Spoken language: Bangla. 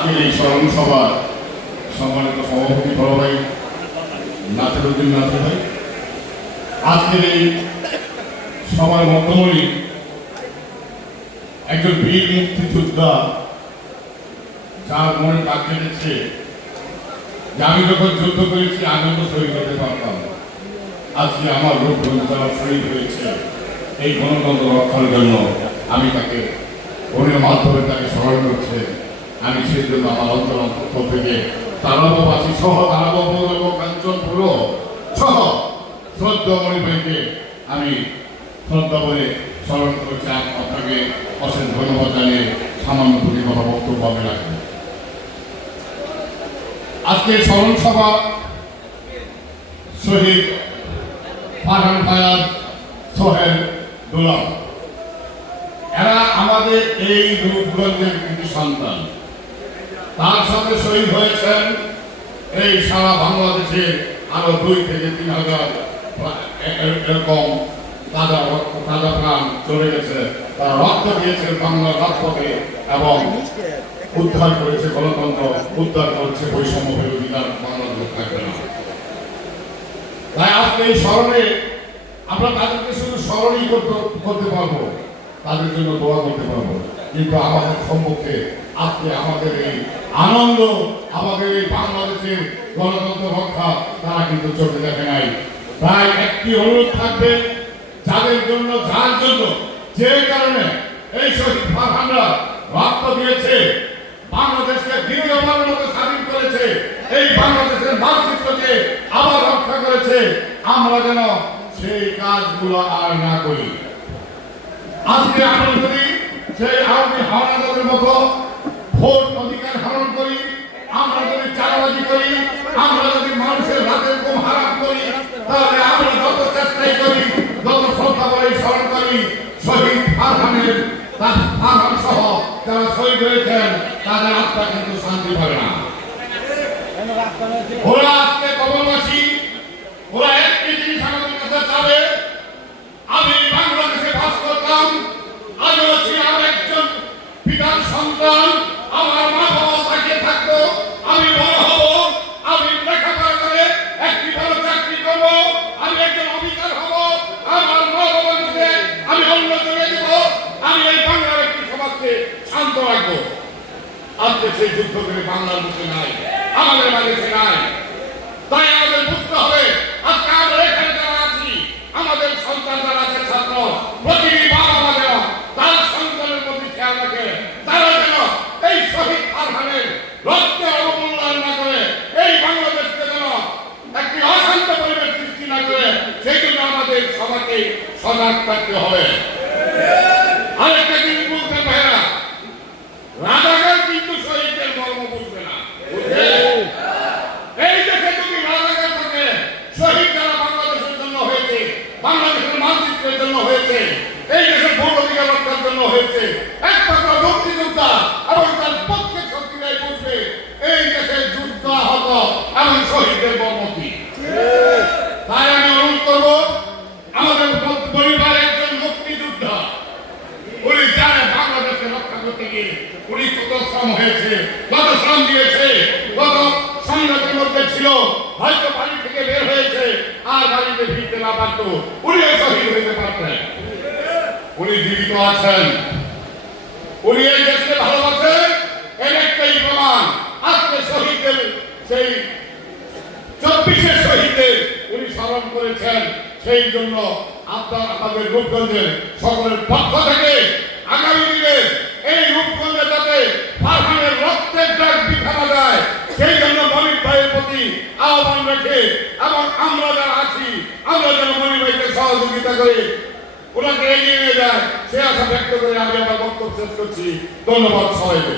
আজকের এই স্মরণ সভার সম্মানিত সভাপতি বড় ভাই নাসিরউদ্দিন নাসির ভাই, আজকের এই সভার মধ্যমণি একজন বীর মুক্তিযোদ্ধা, যার মনে দাগ কেটেছে যে আমি যখন যুদ্ধ করেছি আমিও তো শহীদ হতে পারতাম। আজকে আমার লোকজন যারা শহীদ হয়েছে এই গণতন্ত্র রক্ষার জন্য, আমি তাকে মনের মাধ্যমে তাকে স্মরণ করছে। আমি সেই জন্য আমার অন্তর থেকে তারাবাসী সহ তারাবাবু এবং কাঞ্চনপুর সহ শ্রদ্ধামণি ভাইকে আমি শ্রদ্ধা বলে স্মরণ করছি। আপনাকে অশেষ ধন্যবাদ জানিয়ে সামান্য দুটি কথা বক্তব্য আমি রাখবো। আজকে স্মরণ সভা শহীদ ফারহান ফায়াজ, সোহেল, দুলাল, এরা আমাদের এই রূপগঞ্জের কিছু সন্তান। তার সাথে শহীদ হয়েছেন এই সারা বাংলাদেশের আরো 2 থেকে 3,000 এরকম তাজা প্রাণ চলে গেছে। তারা রক্ত দিয়েছে বাংলার রাজপথে এবং উদ্ধার করেছে গণতন্ত্র, উদ্ধার করেছে বৈষম্য বিরোধী বাংলাদেশ থাকবে না। তাই আজকে এই স্মরণে আমরা তাদেরকে শুধু স্মরণই করতে পারবো, তাদের জন্য দোয়া করতে পারবো, কিন্তু আমাদের সম্মুখে আজকে আমাদের এই আনন্দ, আমাদের এই বাংলাদেশের গণতন্ত্র রক্ষা তারা কিন্তু চোখে দেখে নাই। তাই একটি অনুরোধ থাকবে, যাদের জন্য যার জন্য যে কারণে এই শহীদ ফারহানরা রক্ত দিয়েছে, বাংলাদেশকে দ্বিতীয়বারের মতো স্বাধীন করেছে, এই বাংলাদেশের মানচিত্রকে আবার রক্ষা করেছে, আমরা যেন সেই কাজগুলো আর না করি। আজকে আমরা যদি সেই আওয়ামী হাওলাদারের মতো ভোট অধিকার হরণ করি, আমরা যদি চাঁদাবাজি করি, আমরা যদি মানুষের রাতের ঘুম হারাম করি, তাহলে আমরা যত চেষ্টাই করি, যত শ্রদ্ধা করে স্মরণ করি, শহীদ ফারহানের ফারহান সহ যারা শহীদ হয়েছেন তাদের আত্মা কিন্তু শান্তি পাবে না। ওরা আজকে কবরবাসী, ওরা একটি জিনিস আমাদের কাছে চাবে, আমি বাংলাদেশে বাস করতাম, আমিও ছিলাম একজন পিতার সন্তান, আমার মা বাবা তাকিয়ে থাকতো, আমি বড় হব, আমি লেখাপড়া করে একটি বড় চাকরি করব, আমি একজন অফিসার হব, আমার মা বাবার মধ্যে আমি অন্য জড়িয়ে দেব, আমি এই বাংলার একটি সমাজকে শান্ত রাখবো। আজকে সেই যুদ্ধ করে বাংলার মুখে নাই, আমাদের মাঝে নাই। তাই আমাদের বুঝতে হবে, আজকে আমরা এখানে যারা আছি, আমাদের সন্তান যারা আছে, ছাত্র, প্রতিটি বাবা মা যেন তার সন্তানের প্রতি খেয়াল রাখে, তারা যেন এই শহীদ ফারহানের রক্তের অবমূল্যায়ন না করে, এই বাংলাদেশকে যেন একটি অশান্ত পরিবেশ সৃষ্টি না করে, সেই জন্য আমাদের সবাইকে সজাগ থাকতে হবে। আরেকটা জিনিস বলতেন ভাইরা, রাজাকার কিন্তু শহীদদের মর্ম বুঝবে না। এই দেশে যদি রাজাকার থাকে, শহীদ যারা বাংলাদেশের জন্য হয়েছে, বাংলাদেশের মানচিত্রের জন্য হয়েছে, এই দেশের ভোট অধিকার রক্ষার জন্য হয়েছে, একমাত্র মুক্তিযোদ্ধা এবং তার পক্ষে শক্তিরাই বুঝবে এই দেশে যুদ্ধ আহত এবং শহীদদের মর্ম কি। তাই আমি অনুরোধ করব, আমাদের পরিবার একজন মুক্তিযোদ্ধা, উনি জানে বাংলাদেশকে রক্ষা করতে গিয়ে উনি কত শ্রম হয়েছে, কত শ্রম দিয়েছে, কত সংঘাতের মধ্যে ছিল, হয়তো বাড়ি থেকে বের হয়েছে আর বাড়িতে ফিরতে না পারতো, উনিও শহীদ হইতে পারতেন। উনি জীবিত আছেন, উনি এই দেশকে ভালোবাসেন, এর একটাই প্রমাণ, আজকে শহীদদের সেই 24 শহীদদের উনি স্মরণ করেছেন। সেই জন্য আমাদের রূপগঞ্জের সকলের পক্ষ থেকে আগামী দিনে এই রূপগঞ্জে যাতে ফারহানের রক্তের দাগ বৃথা না যায়, সেই জন্য মনির ভাইয়ের প্রতি আহ্বান রেখে এবং আমরা যারা আছি, আমরা যেন মনির ভাইকে সহযোগিতা করে ওনাকে এগিয়ে নিয়ে যায়, সে আশা ব্যক্ত করে আমি আমার বক্তব্য শেষ করছি। ধন্যবাদ সবাইকে।